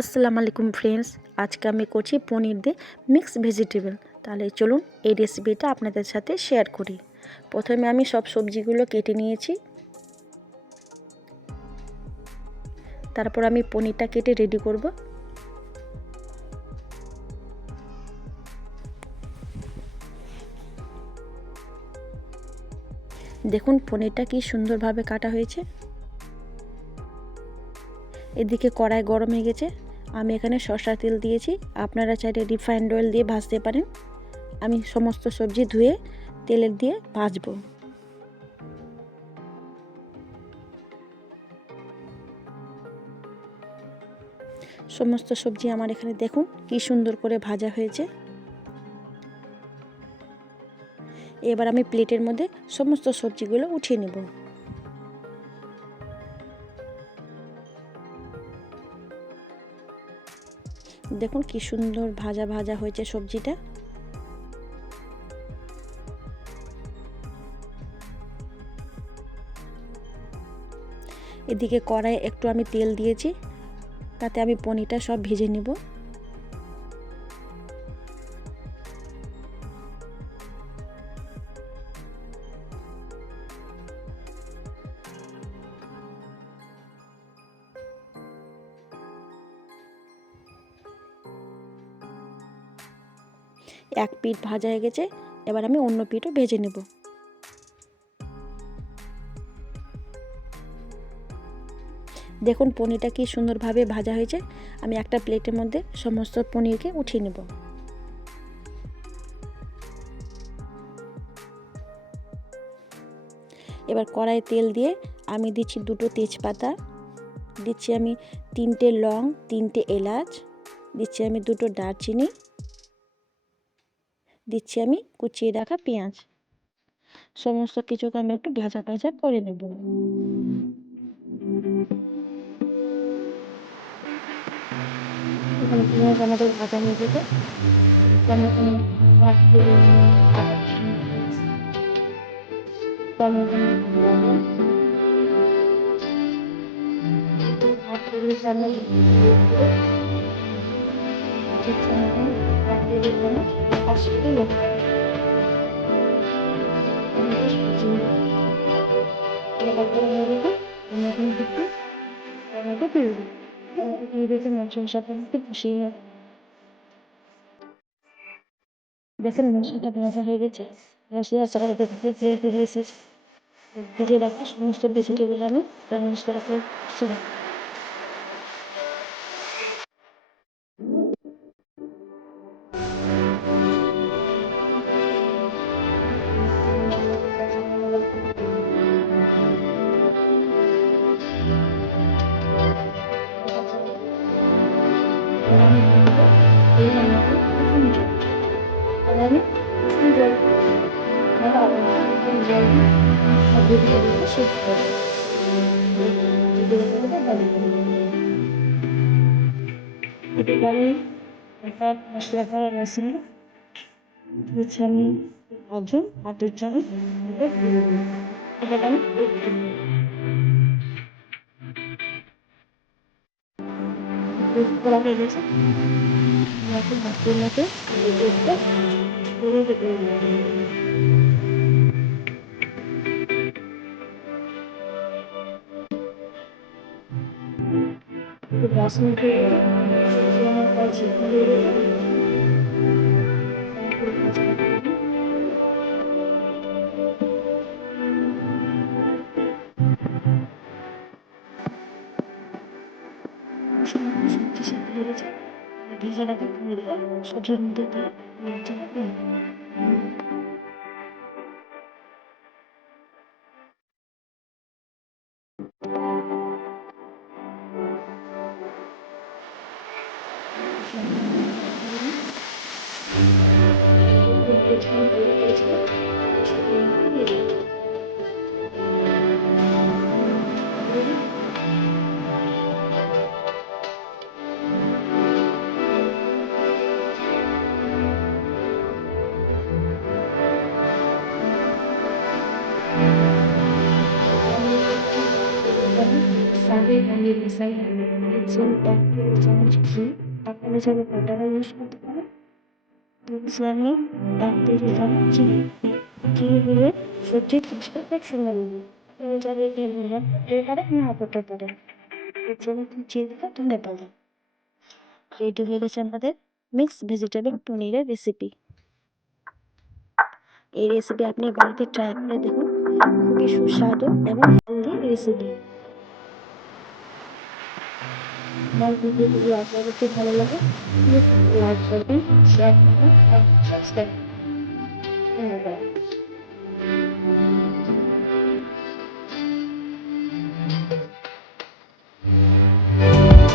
আসসালামু আলাইকুম ফ্রেন্ডস, আজকে আমি করছি পনির দিয়ে মিক্স ভেজিটেবল। তাহলে চলুন এই রেসিপিটা আপনাদের সাথে শেয়ার করি। প্রথমে আমি সব সবজিগুলো কেটে নিয়েছি, তারপর আমি পনিরটা কেটে রেডি করব। দেখুন পনিরটা কি সুন্দরভাবে কাটা হয়েছে। এদিকে কড়াই গরম হয়ে গেছে, আমি এখানে সরষের তেল দিয়েছি, আপনারা চাইলে রিফাইন্ড অয়েল দিয়ে ভাজতে পারেন। আমি সমস্ত সবজি ধুয়ে তেলে দিয়ে ভাজবো। সমস্ত সবজি আমার এখানে দেখুন কি সুন্দর করে ভাজা হয়েছে। এবার আমি প্লেটের মধ্যে সমস্ত সবজিগুলো উঠিয়ে নেব। দেখুন কি সুন্দর ভাজা ভাজা হয়েছে সবজিটা। এদিকে কড়াইয়ে একটু আমি তেল দিয়েছি, তাতে আমি পনিরটা সব ভেজে নেব। এক পিঠ ভাজা হয়ে গেছে, এবার আমি অন্য পিঠও ভেজে নেব। দেখুন পনিরটা কি সুন্দরভাবে ভাজা হয়েছে। আমি একটা প্লেটের মধ্যে সমস্ত পনিরকে উঠিয়ে নেব। এবার কড়াইয়ে তেল দিয়ে আমি দিচ্ছি দুটো তেজপাতা, দিচ্ছি আমি 3টে লং, 3টে এলাচ, দিচ্ছি আমি দুটো দারচিনি, দিচ্ছি আমি কুচিয়ে রাখা পেঁয়াজ। সমস্ত কিছুকে আমি একটু ভাজা ভাজা করে নেব। পেঁয়াজ আমাদের ভাজা হয়ে যেতে দেখেন মশলাটা ভাজা হয়ে গেছে। ভেজে রাখা সমস্ত ভেজিটেবল আমি মশলা রসুন দিচ্ছি আমি অর্ধেক হাতের চামচ। এবার আমি করা হয়ে গেছে, হাতের মতো বাসমতি ভেজে রাখা সবজির মধ্যে দিয়ে দিচ্ছেন 1 টেবিল চামচ ঘি, আপনারা চাইলে বাটারও ইউজ করতে পারেন। দিচ্ছি আমি 1 টেবিল চামচ চিনি। চিনি দিয়ে সবজির টেস্টটা খুব সুন্দর হবে। আপনারা চাইলে এখানে ধনিয়া দিতে পারেন, না করতে পারেন। দিচ্ছি আমি চিনিটা ধনে পাতা। রেডি হয়ে গেছে আমাদের মিক্সড ভেজিটেবল পনিরের রেসিপি। এই রেসিপি আপনি বাড়িতে ট্রাই করে দেখুন, খুবই সুস্বাদু এবং হেলদি রেসিপি। আমার ভিডিও যদি আপনাদের খুব ভালো লাগে, প্লিজ লাইক করবেন, শেয়ার করবেন, সাবস্ক্রাইব করবেন। ধন্যবাদ।